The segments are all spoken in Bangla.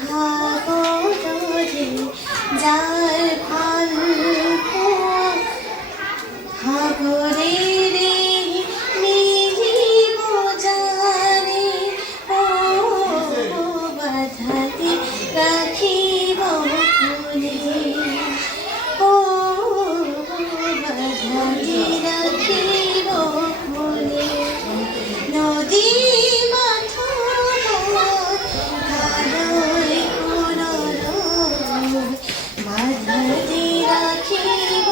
ভাগরে যার ফল সাগরে রে মিলিব জানে ও বাধাতে রাখিব ফুলে ও বাধাতে রাখিব ফুলে নদী বাধাতে রাখিব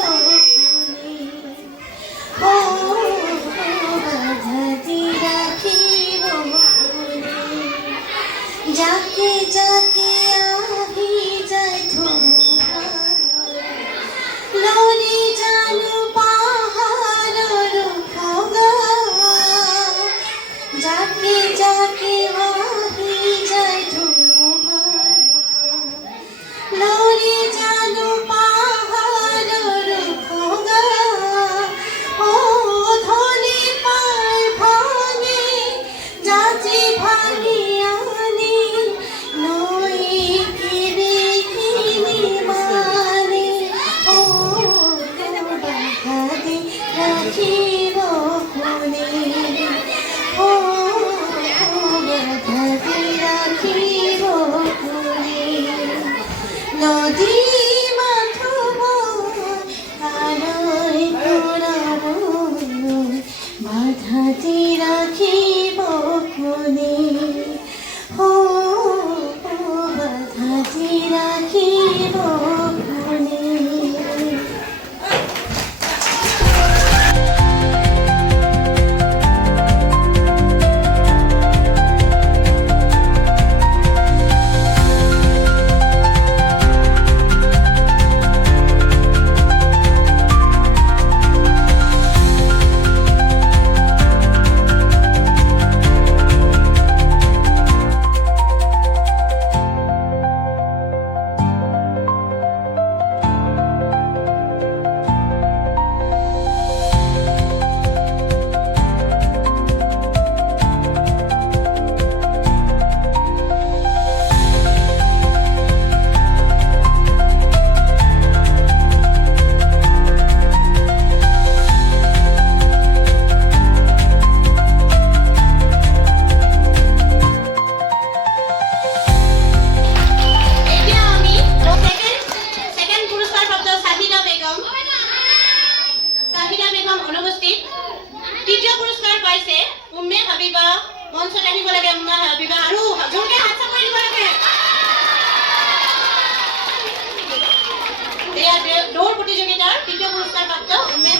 বাধাতে রাখিব যাকে যাকে আহি যায় ধোঁকা লরি জানু পাহাড়র খগা যাকে যাকে আহি যায় ধোঁকা লরি জানু পাহাড়র খগা ও ধনে পায় ভাঙে যাচি ভাঙিয়ানি নই কিরে কিনি মানে ও বাধাতে রাখিব ফুলে ও বাধাতে রাখিব ফুলে নদী মাথব আলোয় ঘোরাব বাধাতে রাখিব ফুলে ও বাধাতে রাখিব ফুলে অনুপস্থিত তৃতীয় পুরস্কার পাইছে উম্মে হাবিবা মঞ্চত আহিব লাগে উম্মে হাবিবা আৰু জোৰকে হাত চাপৰি দিব লাগে এয়া দৌৰ প্ৰতিযোগিতাৰ তৃতীয় পুৰস্কাৰ প্ৰাপ্ত উম্মে